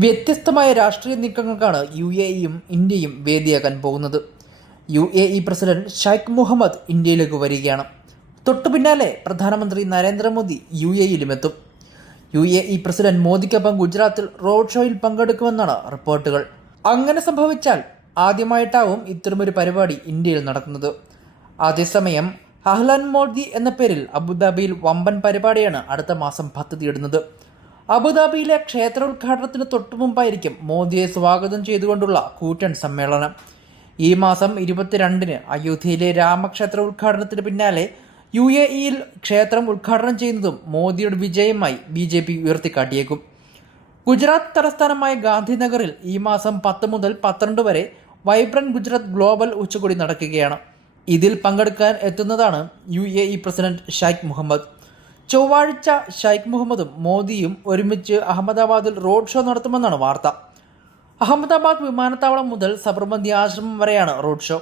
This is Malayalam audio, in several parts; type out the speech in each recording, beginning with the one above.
വ്യത്യസ്തമായ രാഷ്ട്രീയ നീക്കങ്ങൾക്കാണ് യു എ ഇയും ഇന്ത്യയും വേദിയാകാൻ പോകുന്നത്. U A E president Sheikh Mohammed ഇന്ത്യയിലേക്ക് വരികയാണ്. തൊട്ടു പിന്നാലെ പ്രധാനമന്ത്രി നരേന്ദ്രമോദി യു എ ഇയിലുമെത്തും യു എ ഇ പ്രസിഡന്റ് മോദിക്കൊപ്പം ഗുജറാത്തിൽ റോഡ് ഷോയിൽ പങ്കെടുക്കുമെന്നാണ് റിപ്പോർട്ടുകൾ. അങ്ങനെ സംഭവിച്ചാൽ ആദ്യമായിട്ടാവും ഇത്തരമൊരു പരിപാടി ഇന്ത്യയിൽ നടക്കുന്നത്. അതേസമയം അഹ്ലാൻ മോദി എന്ന പേരിൽ അബുദാബിയിൽ വമ്പൻ പരിപാടിയാണ് അടുത്ത മാസം പദ്ധതിയിടുന്നത്. അബുദാബിയിലെ ക്ഷേത്ര ഉദ്ഘാടനത്തിന് തൊട്ടു മുമ്പായിരിക്കും മോദിയെ സ്വാഗതം ചെയ്തുകൊണ്ടുള്ള കൂറ്റൻ സമ്മേളനം. ഈ മാസം ഇരുപത്തിരണ്ടിന് അയോധ്യയിലെ രാമക്ഷേത്ര ഉദ്ഘാടനത്തിന് പിന്നാലെ യു എ ഇയിൽ ക്ഷേത്രം ഉദ്ഘാടനം ചെയ്യുന്നതും മോദിയുടെ വിജയമായി ബി ജെ പി ഉയർത്തിക്കാട്ടിയേക്കും. ഗുജറാത്ത് തലസ്ഥാനമായ ഗാന്ധിനഗറിൽ ഈ മാസം പത്ത് മുതൽ പന്ത്രണ്ട് വരെ വൈബ്രന്റ് ഗുജറാത്ത് ഗ്ലോബൽ ഉച്ചകോടി നടക്കുകയാണ്. ഇതിൽ പങ്കെടുക്കാൻ എത്തുന്നതാണ് U A E president Sheikh Mohammed. ചൊവ്വാഴ്ച ഷൈഖ് മുഹമ്മദും മോദിയും ഒരുമിച്ച് അഹമ്മദാബാദിൽ റോഡ് ഷോ നടത്തുമെന്നാണ് വാർത്ത. അഹമ്മദാബാദ് വിമാനത്താവളം മുതൽ സബർമതി ആശ്രമം വരെയാണ് റോഡ് ഷോ.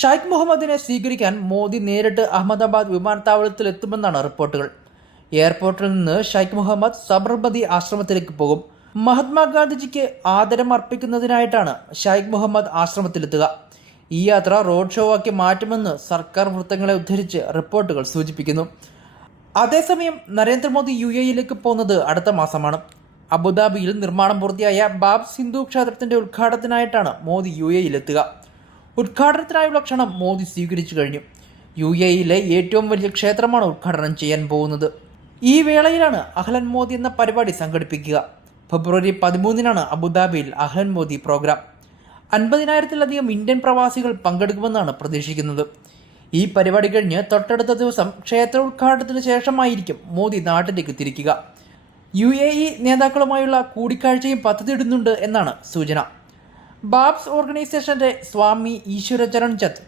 ഷൈഖ് മുഹമ്മദിനെ സ്വീകരിക്കാൻ മോദി നേരിട്ട് അഹമ്മദാബാദ് വിമാനത്താവളത്തിൽ എത്തുമെന്നാണ് റിപ്പോർട്ടുകൾ. എയർപോർട്ടിൽ നിന്ന് ഷൈഖ് മുഹമ്മദ് സബർമതി ആശ്രമത്തിലേക്ക് പോകും. മഹാത്മാഗാന്ധിജിക്ക് ആദരം അർപ്പിക്കുന്നതിനായിട്ടാണ് ഷൈഖ് മുഹമ്മദ് ആശ്രമത്തിലെത്തുക. ഈ യാത്ര റോഡ് ഷോ ആക്കി മാറ്റുമെന്ന് സർക്കാർ വൃത്തങ്ങളെ ഉദ്ധരിച്ച് റിപ്പോർട്ടുകൾ സൂചിപ്പിക്കുന്നു. അതേസമയം നരേന്ദ്രമോദി യു എയിലേക്ക് പോകുന്നത് അടുത്ത മാസമാണ്. അബുദാബിയിൽ നിർമ്മാണം പൂർത്തിയായ ബാബ് സിന്ധു ക്ഷേത്രത്തിന്റെ ഉദ്ഘാടനത്തിനായിട്ടാണ് മോദി യു എയിലെത്തുക ഉദ്ഘാടനത്തിനായുള്ള ക്ഷണം മോദി സ്വീകരിച്ചു കഴിഞ്ഞു. യു എയിലെ ഏറ്റവും വലിയ ക്ഷേത്രമാണ് ഉദ്ഘാടനം ചെയ്യാൻ പോകുന്നത്. ഈ വേളയിലാണ് അഹ്ലൻ മോദി എന്ന പരിപാടി സംഘടിപ്പിക്കുക. ഫെബ്രുവരി പതിമൂന്നിനാണ് അബുദാബിയിൽ അഹ്ലൻ മോദി പ്രോഗ്രാം. അൻപതിനായിരത്തിലധികം ഇന്ത്യൻ പ്രവാസികൾ പങ്കെടുക്കുമെന്നാണ് പ്രതീക്ഷിക്കുന്നത്. ഈ പരിപാടി കഴിഞ്ഞ് തൊട്ടടുത്ത ദിവസം ക്ഷേത്ര ഉദ്ഘാടനത്തിന് ശേഷമായിരിക്കും മോദി നാട്ടിലേക്ക് തിരിക്കുക. യു എ ഇ നേതാക്കളുമായുള്ള കൂടിക്കാഴ്ചയും പദ്ധതിയിടുന്നുണ്ട് എന്നാണ് സൂചന. ബാബ്സ് ഓർഗനൈസേഷന്റെ സ്വാമി ഈശ്വരചരൺ ചന്ദ്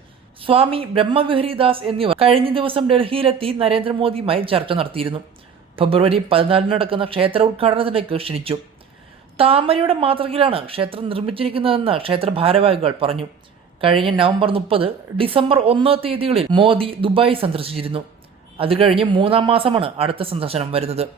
സ്വാമി ബ്രഹ്മവിഹരിദാസ് എന്നിവർ കഴിഞ്ഞ ദിവസം ഡൽഹിയിലെത്തി നരേന്ദ്രമോദിയുമായി ചർച്ച നടത്തിയിരുന്നു. ഫെബ്രുവരി പതിനാലിന് നടക്കുന്ന ക്ഷേത്ര ഉദ്ഘാടനത്തിലേക്ക് ക്ഷണിച്ചു. താമരയുടെ മാതൃകയിലാണ് ക്ഷേത്രം നിർമ്മിച്ചിരിക്കുന്നതെന്ന് ക്ഷേത്ര ഭാരവാഹികൾ പറഞ്ഞു. കഴിഞ്ഞ നവംബർ മുപ്പത് ഡിസംബർ ഒന്ന് തീയതികളിൽ മോദി ദുബായ് സന്ദർശിച്ചിരുന്നു. അത് കഴിഞ്ഞ് മൂന്നാം മാസമാണ് അടുത്ത സന്ദർശനം വരുന്നത്.